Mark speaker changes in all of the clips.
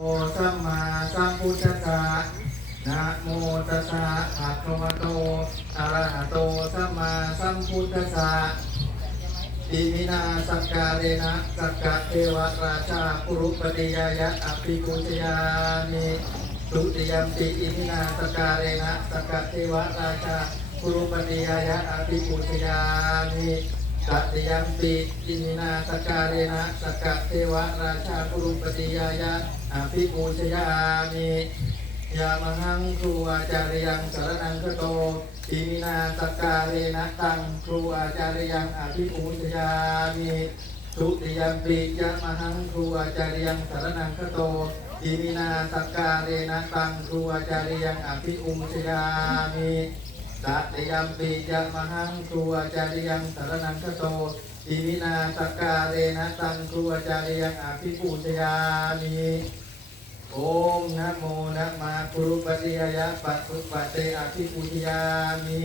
Speaker 1: โอสัมมาสัมพุทธัสสะนะโมตัสสะภะคะวะโตอะระหะโตสัมมาสัมพุทธัสสะอิมินาสักการเรนะสักกะเทวราชาปุรุปฏิยายะอภิปุชยามิทุติยมปิอิมินาสักการเรนะสักกะเทวราชาปุรุปฏิยายะอภิปุชยามิ ตติยมปิอิมินาสการเรนะสกกะเทวราชาปุรุปฏิยายะอภิปุชยามิยามหังครูอาจารยังสารนังคโตอิมินาสกการเรนะตังครูอาจารยังอภิปูชยามิทุติยมปิยามหังครูอาจารยังสารนังคโตอิมินาสกการเรนะตังครูอาจารยังอภิอุมชยามิ ตติยมปิยามหังครูอาจารยังสารนังคโตอิมินาสกกาเรนะตังครูอาจารยังอภิปูชยามิโอมนะโมนะมาครุปฏิยายะปัสสุปเตอภิปุชยามิ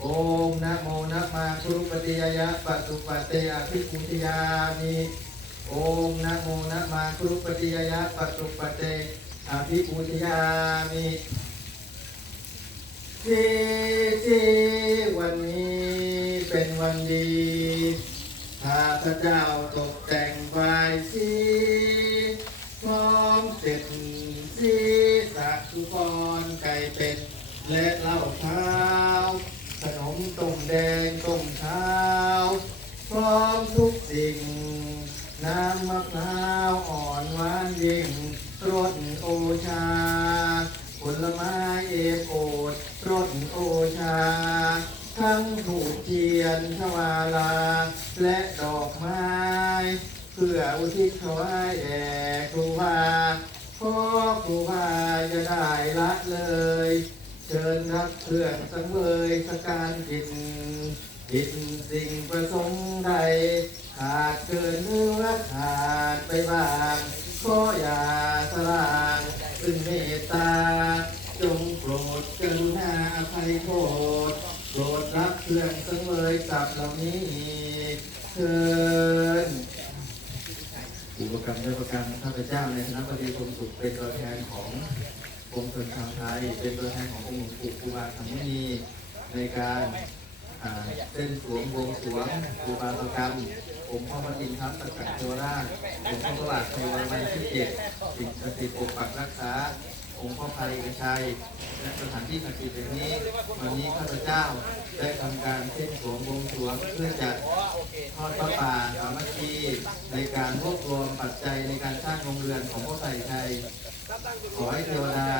Speaker 1: โอมนะโมนะมาครุปฏิยายะปัสสุปเตอภิปุชยามิโอมนะโมนะมาครุปฏิยายะปัสสุปเตอภิปุชยามิ ที่วันนี้เป็นวันดีข้าพระเจ้าตกแต่งบายสีพร้อมเสร็จสีสักสุกรไก่เป็ด และเหล้าขาวขนมต้มแดงต้มเช้าพร้อมทุกสิ่ง น้ำมะพร้าวอ่อนหวานเย็นรสโอชา ผลไม้เอฟโอาทั้งถูกเทียนชวาลา และดอกไม้ เพื่ออุทิศถวายแด่ครูบาขอครูบาจะได้ละเลย เชิญรับเครื่องสังเวยสการกินกินสิ่งประสงค์ใดขาดเกินหรือขาดไปบ้างก็อย่าสลางซึ่งเมตตา จงโปรดกรุณา ภัยโทษโปรดรับเครื่องสังเวยสัตว์เหล่านี้เชิญอุปกรรมด้วยประการข้าพเจ้าในฐานะปฏิคมสุขเป็นตัวแทนขององค์ชนชาวไทย เป็นตัวแทนขององค์หลวงปู่ครูบาธรรมนีในการเส้นสวงวงสวงครูบาประกรรมองค์พ่อพระอินทร์ทัพตะกัดเทวราชองค์พ่อพระบาทเทวราชที่เจ็ดสิ่งศักดิ์สิทธิ์ปกปักรักษา องค์พ่อพายเอกชัยและสถานที่ศักดิ์สิทธิ์แห่งนี้ วันนี้ข้าพเจ้าได้ทำการเส้นสวงวงสรวงเพื่อจัดทอดพระป่าสามัคคีในการรวบรวมปัจจัยในการสร้างโรงเรือนของพ่อใส่ชัยขอให้เทวดา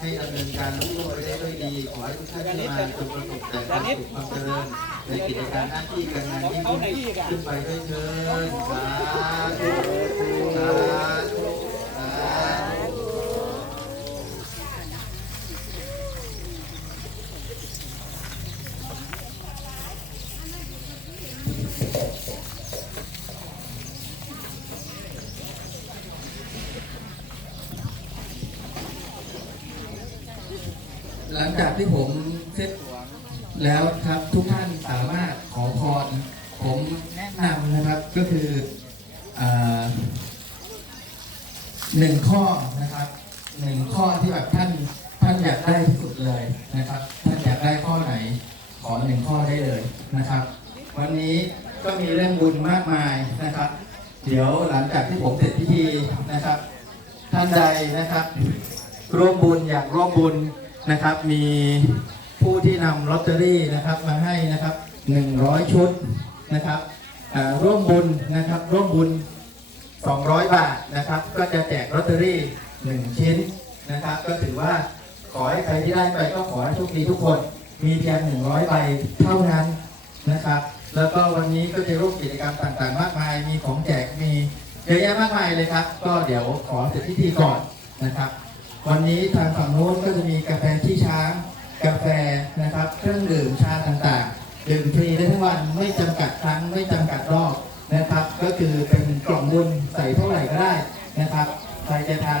Speaker 1: ให้ดำเนินการลุล่วงไปได้ด้วยดี ขอให้ทุกท่านที่มาจงประสบแต่ความสุขความเจริญในกิจการหน้าที่การงานที่ขึ้นไปด้วยเถิดสาธุสาธุ หลังจากที่ผมเซตแล้วครับทุกท่านสามารถขอพรผมแนะนำนะครับก็คือหนึ่งข้อนะครับหนึ่งข้อที่แบบท่านท่านอยากได้ที่สุดเลยนะครับ ท่านอยากได้ข้อไหน ขอหนึ่งข้อได้เลยนะครับ วันนี้ก็มีเรื่องบุญมากมายนะครับ เดี๋ยวหลังจากที่ผมเสร็จพิธีนะครับ ท่านใดนะครับ ร่วมบุญอยากร่วมบุญ นะครับ มีผู้ที่นำลอตเตอรี่นะครับมาให้นะครับ 100 ชุดนะครับร่วมบุญนะครับ ร่วมบุญ 200 บาทนะครับ ก็จะแจกลอตเตอรี่ 1 ชิ้นนะครับ ก็ถือว่าขอให้ใครที่ได้ไปก็ขอให้โชคดีทุกคน มีเพียง 100 ใบเท่านั้นนะครับ แล้วก็วันนี้ก็จะร่วมกิจกรรมต่างๆ มากมาย มีของแจกมีเยอะแยะมากมายเลยครับ ก็เดี๋ยวขอเสร็จพิธีก่อนนะครับ วันนี้ทางฝั่งโน้นก็จะมีกาแฟที่ช้างกาแฟนะครับเครื่องดื่มชาต่างๆ ดื่มฟรีได้ทั้งวันไม่จำกัดครั้งไม่จำกัดรอบนะครับ ก็คือเป็นกล่องบุญใส่เท่าไหร่ก็ได้นะครับใครจะทาน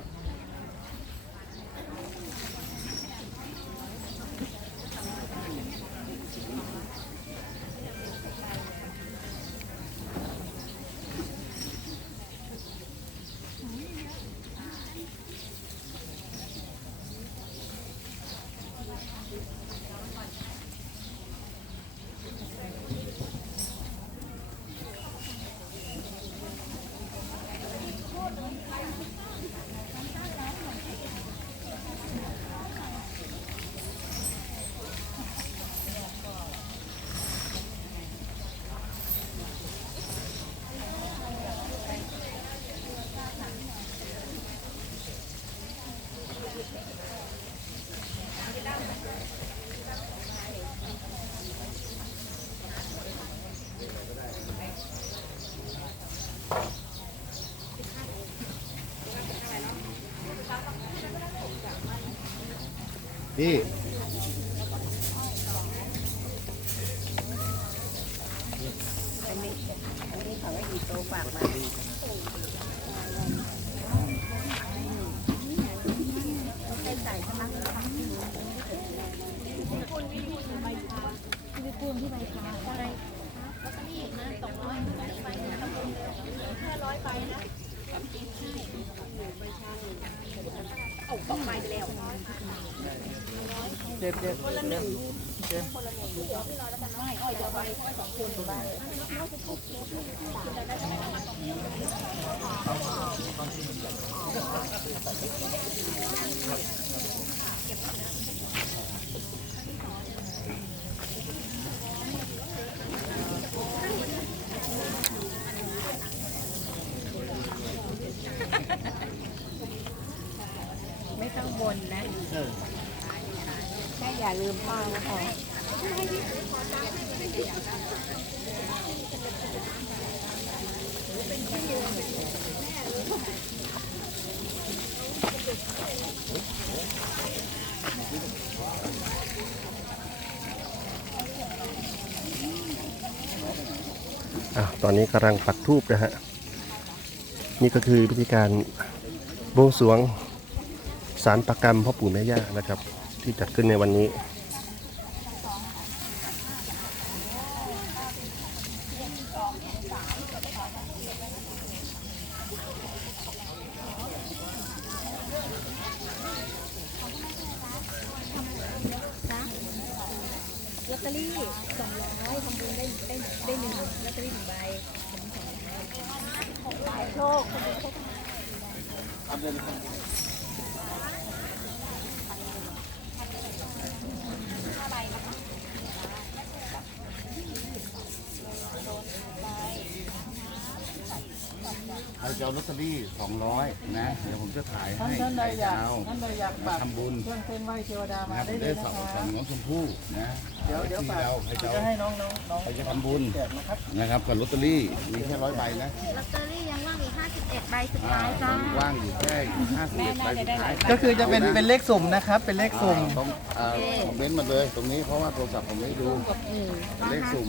Speaker 2: พี่
Speaker 3: อันนี้อันนี้เขาให้ดีโตฝากมาให้ใส่ขมังพี่ปุ้นพี่ปุ้นใบชาพี่ปุ้นที่ใบชาอะไรลอตเตอรี่นะสองร้อยใบนะแค่ร้อยใบนะเอาสองใบไปแล้ว
Speaker 4: เจ็บเจ็บ
Speaker 3: คนละหนึ่งคนละหนึ่งเดี๋ยวพี่รอแล้วกันไม่อ้อยจะไปอ้อยสองคนอยู่บ้านไม่ต้อง บนนะแค่อย่าลืมป้าก็พอ
Speaker 5: อะตอนนี้กำลังปักทูบนะฮะ นี่ก็คือพิธีการบวงสรวง สารประกรรมพ่อปู่แม่ย่านะครับ ที่จัดขึ้นในวันนี้
Speaker 3: ลอตเตอรี่สองร้อยทำบุญได้ได้ได้หนึ่งลอตเตอรี่หนึ่งใบโชค
Speaker 2: ใครจะเอาลอตเตอรี่สองร้อยนะ เดี๋ยวผมจะถ่ายให้
Speaker 4: ท่านท่านใด
Speaker 2: ใคร
Speaker 4: อ
Speaker 2: จะ
Speaker 4: ยาก
Speaker 2: เอา
Speaker 4: ท่านใดอยาก
Speaker 2: มา
Speaker 4: ปัก
Speaker 2: ทำบุญ
Speaker 4: เครื่องเส้นไหว้เทวดา
Speaker 2: นะ
Speaker 4: มา
Speaker 2: ครับ
Speaker 4: ได้เล
Speaker 2: ได้
Speaker 4: ย
Speaker 2: ส
Speaker 4: นะ
Speaker 2: อง
Speaker 4: ค
Speaker 2: สอ
Speaker 4: รั
Speaker 2: ง
Speaker 4: บ
Speaker 2: น้องชมพู่นะ
Speaker 4: เดี๋ยวเดี๋ยว
Speaker 2: ที่
Speaker 4: ฝาก
Speaker 2: เราใครจะ
Speaker 4: จะ
Speaker 2: เอา
Speaker 4: ให้น้องน้องน้อง
Speaker 2: ใครจะทำบุญ
Speaker 4: แจกนะครับ
Speaker 2: นะครับกับลอตเตอรี่มีแค่ร้อยใบนะ
Speaker 3: ลอตเตอรี่ยังว่างอีก51ใบสุด
Speaker 2: อ่า
Speaker 3: ท้ายจ้า
Speaker 2: ว่างอยู่แค่ห้าสิบใบสุดท้าย
Speaker 4: ก็คือจะเป็นเป็นเลขสุ่มนะครับ เป็นเลขสุ่ม
Speaker 2: อ่าต้องอ่าคอมเมนต์มาเลยตรงนี้เพราะว่าโทรศัพท์ผมไม่ได้ดู
Speaker 3: กับหนึ่ง
Speaker 2: เป็นเลขสุ่ม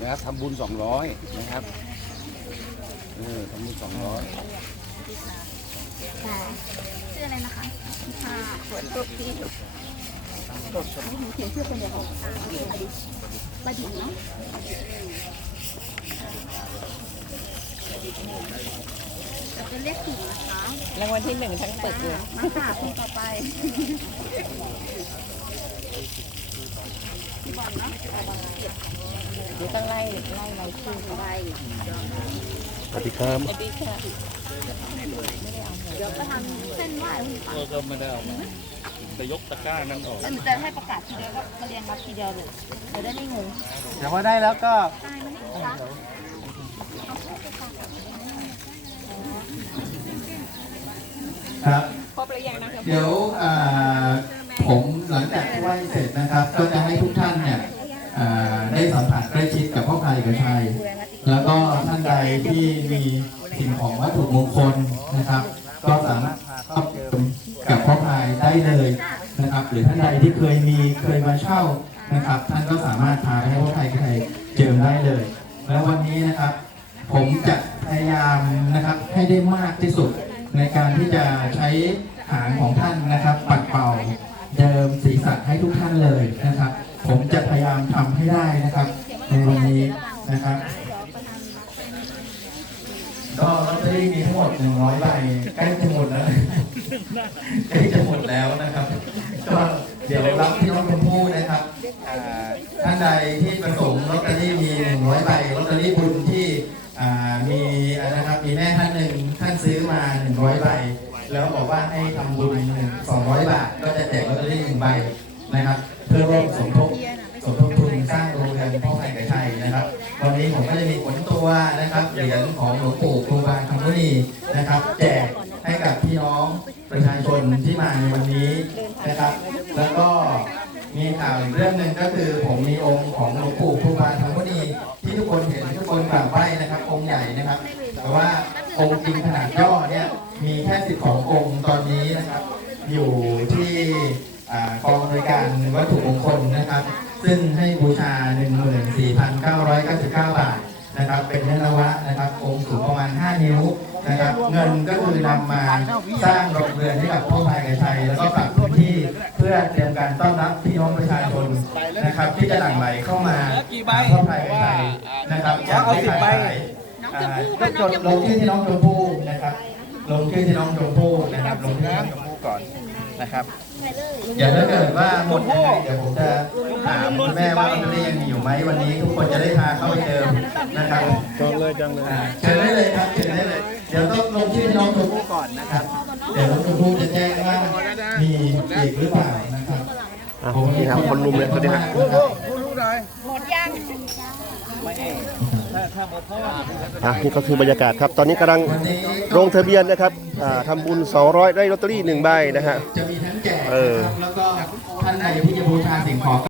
Speaker 2: นะครับทำบุญสองร้อยนะครับ เออทำบุญสองร้อย
Speaker 3: ค่ะชื่ออะไรนะคะค่ะสวนตุกที่เขียนชื่อเป็นเดียวของประดิษฐ์เนาะจะเป็นเลขสี่นะคะ
Speaker 6: รางวัลที่หนึ่งทั้งปึกเลย
Speaker 3: มาค่ะคนต่อไปพี่บอลเนาะ
Speaker 6: เดี๋ยวต้องไล่ไล่รายชื่อ
Speaker 3: ไป
Speaker 5: สวัสดีครับ
Speaker 6: สวัสดีค่ะ
Speaker 3: เดี๋ยวก็ทำเส้นไหว้ให้ฟัง
Speaker 7: ก็ไม่ได้เอามาแต่ยกตะกร้านั้นออก
Speaker 3: แล้วหนูจะให้ประกาศทีเดียวก็มาเรียงรับทีเดียวเลยเดี๋ยวได้ไม่งง
Speaker 4: เดี๋ยวพอได้แล้วก็
Speaker 3: ได้ไหมคะ
Speaker 1: ครับ
Speaker 6: ครบหรือยังนะคะ
Speaker 1: เดี๋ยวอ่าผมหลังจากไหว้เสร็จนะครับ ก็จะให้ทุกท่านเนี่ยอ่าได้สัมผัสใกล้ชิดกับพ่อพายเอกชัย แล้วก็ท่านใดที่มีสิ่งของวัตถุมงคลนะครับ ก็สามารถเข้ากับพ่อพายได้เลยนะครับ หรือท่านใดที่เคยมีเคยมาเช่านะครับ ท่านก็สามารถพาไปให้พ่อพายเอกชัยเจิมได้เลย แล้ววันนี้นะครับ ผมจะพยายามนะครับให้ได้มากที่สุดในการที่จะใช้หางของท่านนะครับ ปัดเป่าเดิมศีรษะให้ทุกท่านเลยนะครับ ผมจะพยายามทำให้ได้นะครับ ในวันนี้นะครับ ก็ลอตเตอรี่มีทั้งหมด 100ใบใกล้จะหมดแล้วใกล้จะหมดแล้วนะครับ ก็เดี๋ยวรับที่น้องชมพู่นะครับท่านใดที่ประสงค์ลอตเตอรี่มี 100ใบลอตเตอรี่บุญที่มีนะครับมีแม่ท่านหนึ่งท่านซื้อมา 100ใบแล้วบอกว่าให้ทำบุญ 200 บาท แล้วก็มีข่าวอีกเรื่องหนึ่งก็คือ ผมมีองค์ของหลวงปู่ครูบาคำมุนีที่ทุกคนเห็นทุกคนกราบไหว้นะครับ องค์ใหญ่นะครับ แต่ว่าองค์จริงขนาดย่อเนี่ยมีแค่สิบขององค์ตอนนี้นะครับ อยู่ที่กองบริการวัตถุมงคลนะครับ ซึ่งให้บูชา 14,999 บาทนะครับ เป็นเนื้อวะนะครับ องค์สูงประมาณ 5 นิ้วนะครับ เงินก็คือนำมาสร้างโรงเรือนให้กับพ่อพายไก่ชัยแล้วก็ปรับ ที่เพื่อเตรียมการต้อนรับพี่น้องประชาชนนะครับ ที่จะหลั่งไหลเข้ามาหาพ่อพายไก่ชัยนะครับอยากให้ขายอ่าก็จดลงชื่อที่น้องชมพู่นะครับ ลงชื่อที่น้องชมพู่นะครับลงชื่อน้องชมพู่ก่อนนะครับ อย่าถ้าเกิดว่าหมดยังไงเดี๋ยวผมจะถามคุณแม่ว่าลอตเตอรี่ยังมีอยู่ไหมวันนี้ทุกคนจะได้พาเข้าไปเจอนะครับจองเลยจองเลยเชิญได้เลยครับเชิญได้เลย เดี๋ยวต้องลงชื่อน้องชมพู่ก่อนนะครับ เดี๋ยวน้องชมพู่จะแจ้งว่ามีอีกหรือเปล่านะครับ
Speaker 5: อะนี่ครับคนรุมเลยสวัสดีครับ
Speaker 6: หมดยัง
Speaker 5: อะนี่ก็คือบรรยากาศครับ ตอนนี้กำลัง
Speaker 1: วันนี้
Speaker 5: ลงทะเบียนนะครับอ่าทำบุญ 200 ได้ลอตเตอรี่หนึ่งใบนะฮะ
Speaker 1: จะมีทั้งแจก
Speaker 5: เออ
Speaker 1: นะครับแล้วก็ท่านใดที่จะบูชาสิ่งของ